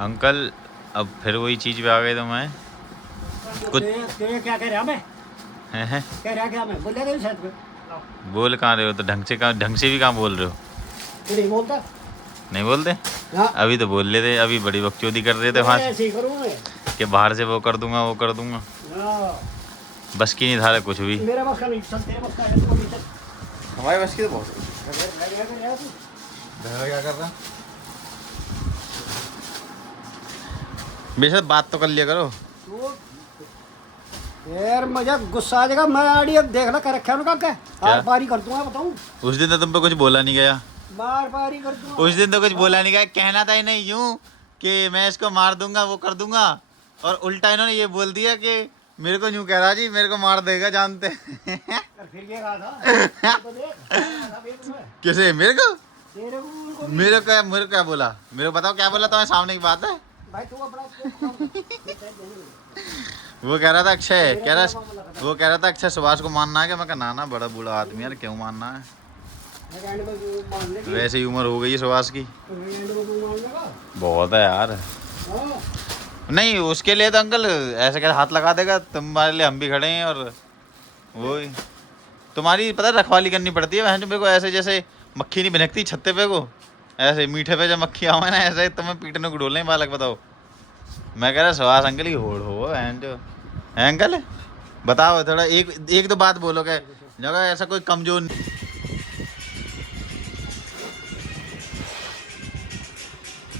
Uncle अब फिर वही चीज पे आ गए तो मैं कुछ तेरे क्या कह रहा मैं हैं कह रहा क्या मैं बोल रहा शायद बोल कहाँ रहे हो? तो ढंग से भी कहाँ बोल रहे हो? तू नहीं बोलता नहीं बोलते? हाँ अभी तो बोल रहे थे, अभी बड़ी बकचोदी कर रहे थे मैं वहाँ ऐसे ही करूँ मैं कि बाहर से वो कर दूंगा हाँ, बस की नहीं था कुछ भी। मेरा बस का नहीं चल तेरे बस का है तो चल हमारे बस की तो बहुत तू क्या कर रहा बेशक बात तो कर लिया करो। यार मुझे गुस्सा आ जाएगा। मैं आड़ी अब देख ला कर रखा है उनका क्या क्या? आर पारी कर दूंगा बताऊं उस दिन तो तुम पे कुछ बोला नहीं गया। बार पारी कर दूंगा उस दिन तो कुछ बोला नहीं गया, कहना था ही नहीं यूं कि मैं इसको मार दूंगा वो कर दूंगा, और उल्टा इन्होंने ये बोल दिया कि मेरे को यूं कह रहा जी मेरे को मार देगा जानते यार फिर ये कहा था तो देख कैसे मेरे को तेरे को उनको मेरे को क्या बोला? मेरे को बताओ क्या बोला तुम्हें सामने की बात है। भाई तू अपना वो कह रहा था अक्षय वो कह रहा था अक्षय सुभाष को मानना है। कि मैं कहा ना बड़ा बूढ़ा आदमी यार क्यों मानना है, वैसे ही उम्र हो गई है सुभाष की। बहुत है यार। नहीं उसके लिए तो अंकल ऐसे कैसे हाथ लगा देगा, तुम्हारे लिए हम भी खड़े हैं। और वो तुम्हारी पता है रखवाली करनी पड़ती है बहन जो मेरे को, ऐसे जैसे मक्खी नहीं भिनकती छत्ते पे को, ऐसे मीठे पे जब मक्खी आवे ना ऐसे तुम्हें पीटने को ढोल नहीं बालक बताओ। मैं कह रहा सुभाष अंकल की होड़ हो बहन जो है। अंकल बताओ थोड़ा एक तो बात बोलो क्या जगह ऐसा कोई कमजोर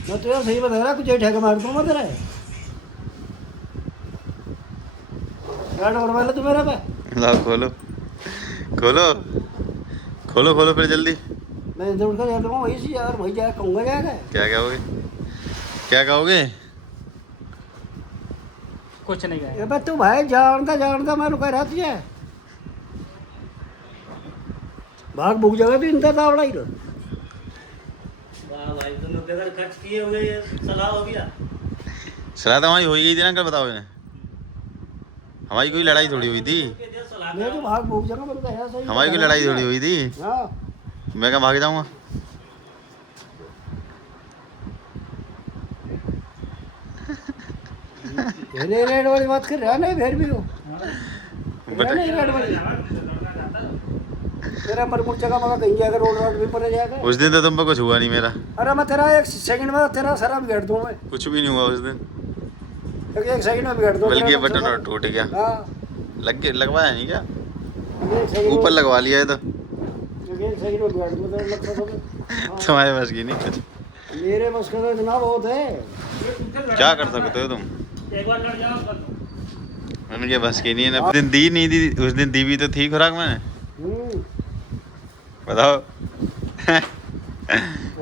मैं तो यार सही बता रहा कुछ ठेका मार दूंगा तेरा गाड़ और वाला तू मेरा पे लाओ खोलो खोलो खोलो खोलो फिर जल्दी। मैं इधर उधर जा दूंगा वही से यार वही जा कहूंगा जाएगा क्या कहोगे क्या कहोगे? कुछ नहीं कहे बे तू भाई जानता मैं रुका रहा तुझे भाग भूख जगह भी इंतजार तावड़ा ही लो भाई तुम लोग अगर खर्च किए हुए सलाह हो गया सलाह तो हमारी हो गई थी ना अंकल बताओ इन्हें। हमारी कोई लड़ाई थोड़ी हुई थी। मैं तो भाग भूख जगह मैं कह सही हमारी कोई लड़ाई थोड़ी हुई थी। हां मैं क्या भाग जाऊंगा? अरे रेड वाली बात कर रहा नहीं फिर भी हो नहीं रेड वाली तेरा मरमुट जगह मगा कहीं जाकर रोड भी पर जाएगा। उस दिन तो तुम पे कुछ हुआ नहीं मेरा। अरे मैं तेरा एक सेकंड में तेरा सारा बिगाड़ दूं मैं कुछ भी नहीं हुआ उस दिन, एक सेकंड में बिगाड़ दूं बल्कि बटन और टूट गया। हां लगवाया नहीं क्या? एक सेकंड ऊपर लगवा लिया है तो एक सेकंड में बिगाड़ दूं तेरा लगता तो तुम्हारे बस की नहीं कुछ। मेरे बस का तो इतना बहुत है क्या कर सकते हो तुम? एक बार लड़ जाओ उनके बस की नहीं है ना। उस दिन दी नहीं दी, उस दिन दी भी तो थी खुराक मैंने बताओ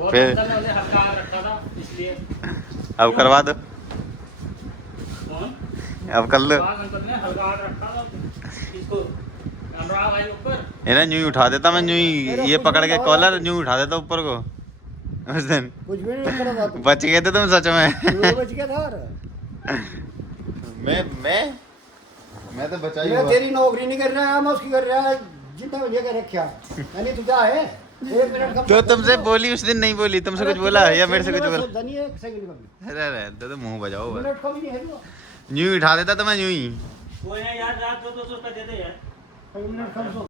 फिर अब करवा दो अब कर लो। है ना यूं ही उठा देता मैं, यूं ही ये पकड़ के कॉलर यूं उठा देता ऊपर को। उस दिन कुछ भी नहीं करा था बच गए थे तुम सच में। बच गया था मैं तो बचा ही मैं हुआ। तेरी नौकरी नहीं कर रहा है मैं उसकी कर रहा है जितना मुझे कर रखा यानी तुझा है 1 मिनट का तो तुमसे बोली उस दिन नहीं बोली, तुमसे कुछ बोला या मेरे से कुछ बोला? धनी 1 सेकंड का भी अरे तो मुंह बजाओ बस। मिनट का भी नहीं है वो यूं ही उठा देता तो मैं यूं ही। है यार रात 200 रुपए दे दे यार मिनट कम